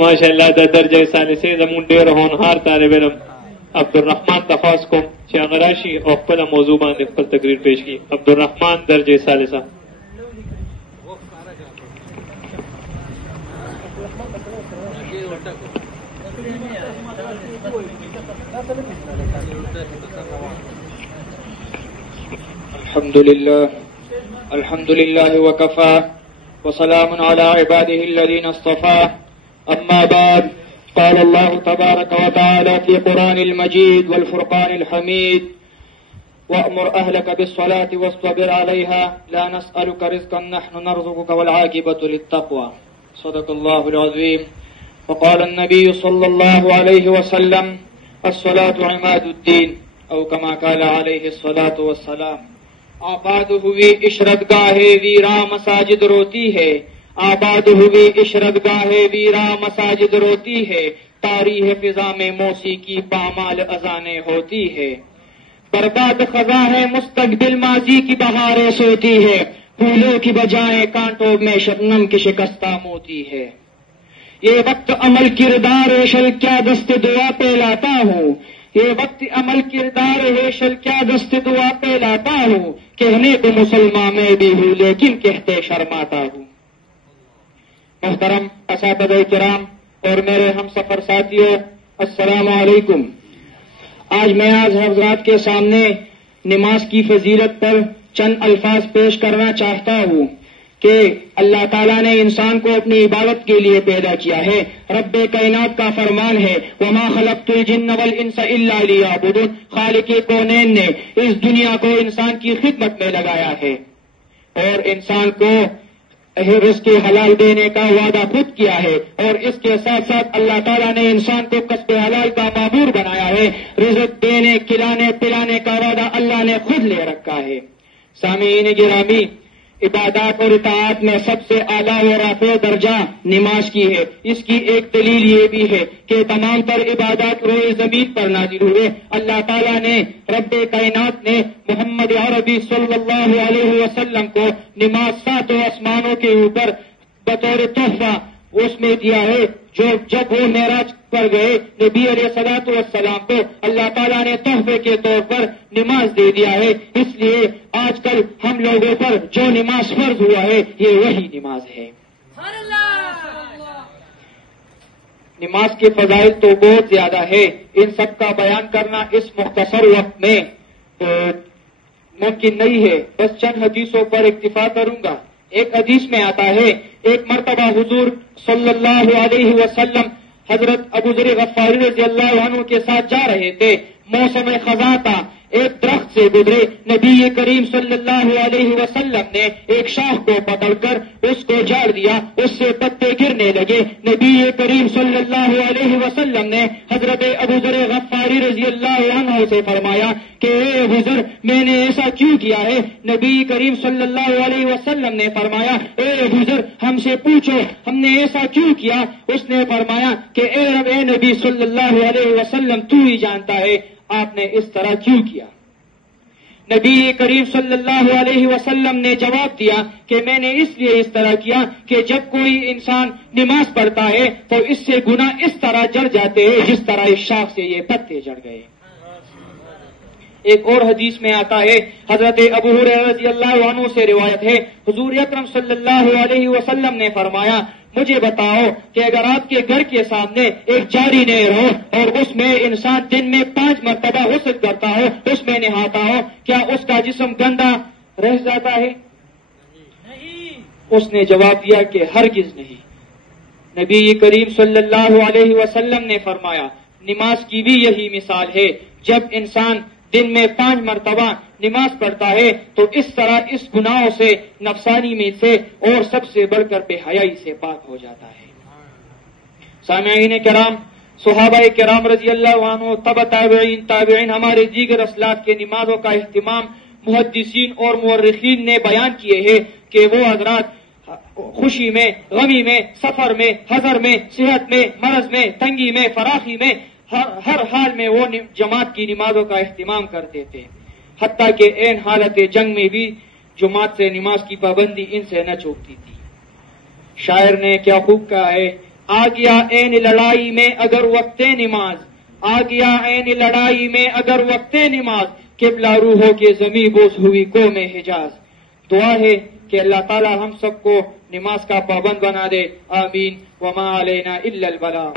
ماشاء اللہ دا درجہ ثالثه زمون ډیر هونهار طالب علم عبدالرحمن تفاس کوم چې هغه راشي او خپل موضوع باندې خپل تقریر پیش کړي. عبدالرحمن درجه ثالثه. الحمد لله وكفى وسلام على عباده الذين اصطفى. أما بعد، قال الله تبارك وتعالى في قرآن المجيد والفرقان الحميد: وأمر أهلك بالصلاة واصطبر عليها لا نسألك رزقا نحن نرزقك والعاقبة للتقوى. صدق الله العظيم. وقال النبي صلى الله عليه وسلم: الصلاة عماد الدين، أو كما قال عليه الصلاة والسلام. آباد ہوئی عشرت گاہ ویرا مساجد روتی ہے، آباد ہوئی عشرت گاہ ویرا مساجد روتی ہے، تاریخ فضا میں موسیقی پامال اذانیں ہوتی ہے. برباد خزاں ہے مستقبل ماضی کی بہاریں سوتی ہے، پھولوں کی بجائے کانٹوں میں شبنم کی شکستہ موتی ہے. یہ وقت عمل کردار شل کیا دست دعا پہ لاتا ہوں، یہ وقت عمل کردار ہے شل کیا دست دعا پہ لاتا ہوں، کہنے کو مسلمان میں بھی ہوں لیکن کہتے شرماتا ہوں. محترم اساتذہ کرام اور میرے ہم سفر ساتھیوں، السلام علیکم. آج میں حضرات کے سامنے نماز کی فضیلت پر چند الفاظ پیش کرنا چاہتا ہوں کہ اللہ تعالیٰ نے انسان کو اپنی عبادت کے لیے پیدا کیا ہے. رب کائنات کا فرمان ہے: وما خلقت الجن والانس الا لیعبدون. خالق کونین نے اس دنیا کو انسان کی خدمت میں لگایا ہے اور انسان کو رزق حلال دینے کا وعدہ خود کیا ہے، اور اس کے ساتھ ساتھ اللہ تعالیٰ نے انسان کو کسب حلال کا مامور بنایا ہے. رزق دینے، کھلانے پلانے کا وعدہ اللہ نے خود لے رکھا ہے. سامعین گرامی، عبادات اور اطاعت میں سب سے اعلیٰ و رافع درجہ نماز کی ہے. اس کی ایک دلیل یہ بھی ہے کہ تمام تر عبادات روئے زمین پر نازل ہوئے. اللہ تعالیٰ نے، رب کائنات نے محمد عربی صلی اللہ علیہ وسلم کو نماز ساتوں آسمانوں کے اوپر بطور تحفہ اس میں دیا ہے. جب وہ معراج پر گئے، نبی علیہ الصلوۃ والسلام کو اللہ تعالیٰ نے تحفے کے طور پر نماز دے دیا ہے. اس لیے آج کل ہم لوگوں پر جو نماز فرض ہوا ہے یہ وہی نماز ہے. نماز کے فضائل تو بہت زیادہ ہے، ان سب کا بیان کرنا اس مختصر وقت میں ممکن نہیں ہے. بس چند حدیثوں پر اکتفا کروں گا. ایک حدیث میں آتا ہے، ایک مرتبہ حضور صلی اللہ علیہ وسلم حضرت ابو ذر غفاری رضی اللہ عنہ کے ساتھ جا رہے تھے. موسم خزاں تھا، ایک درخت سے گزرے. نبی کریم صلی اللہ علیہ وسلم نے ایک شاخ کو پکڑ کر اس کو جاڑ دیا، اس سے پتے گرنے لگے. نبی کریم صلی اللہ علیہ وسلم نے حضرت ابو ذر غفاری رضی اللہ عنہ سے فرمایا کہ اے ابو ذر، میں نے ایسا کیوں کیا ہے؟ نبی کریم صلی اللہ علیہ وسلم نے فرمایا: اے ابو ذر، ہم سے پوچھو ہم نے ایسا کیوں کیا؟ اس نے فرمایا کہ اے نبی صلی اللہ علیہ وسلم، تو ہی جانتا ہے آپ نے اس طرح کیوں کیا. نبی کریم صلی اللہ علیہ وسلم نے جواب دیا کہ میں نے اس لیے اس طرح کیا کہ جب کوئی انسان نماز پڑھتا ہے تو اس سے گناہ اس طرح جڑ جاتے ہیں جس طرح اس شاخ سے یہ پتے جڑ گئے. ایک اور حدیث میں آتا ہے، حضرت ابو ہریرہ رضی اللہ عنہ سے روایت ہے، حضور اکرم صلی اللہ علیہ وسلم نے فرمایا: مجھے بتاؤ کہ اگر آپ کے گھر کے سامنے ایک جاری نہر ہو اور اس میں انسان دن میں 5 مرتبہ غسل کرتا ہو، اس میں نہاتا ہو، کیا اس کا جسم گندا رہ جاتا ہے؟ اس نے جواب دیا کہ ہرگز نہیں. نبی کریم صلی اللہ علیہ وسلم نے فرمایا نماز کی بھی یہی مثال ہے. جب انسان دن میں 5 مرتبہ نماز پڑھتا ہے تو اس طرح اس گناہوں سے، نفسانی میں سے اور سب سے بڑھ کر بے حیائی سے پاک ہو جاتا ہے. سامعین کرام، صحابہ کرام رضی اللہ عنہ، تبع تابعین، ہمارے دیگر اسلاف کے نمازوں کا اہتمام محدثین اور مورخین نے بیان کیے ہیں کہ وہ حضرات خوشی میں، غمی میں، سفر میں، حضر میں، صحت میں، مرض میں، تنگی میں، فراخی میں، ہر حال میں وہ جماعت کی نمازوں کا اہتمام کرتے تھے. حتیٰ کہ عین حالت جنگ میں بھی جماعت سے نماز کی پابندی ان سے نہ چوکتی تھی. شاعر نے کیا خوب کہا ہے، آ گیا عین لڑائی میں اگر وقت نماز، آ گیا عین لڑائی میں اگر وقت نماز، قبلہ روحوں کے زمیں بوس ہوئی قوم حجاز۔ دعا ہے کہ اللہ تعالی ہم سب کو نماز کا پابند بنا دے، آمین۔ وما علینا الا البلاغ۔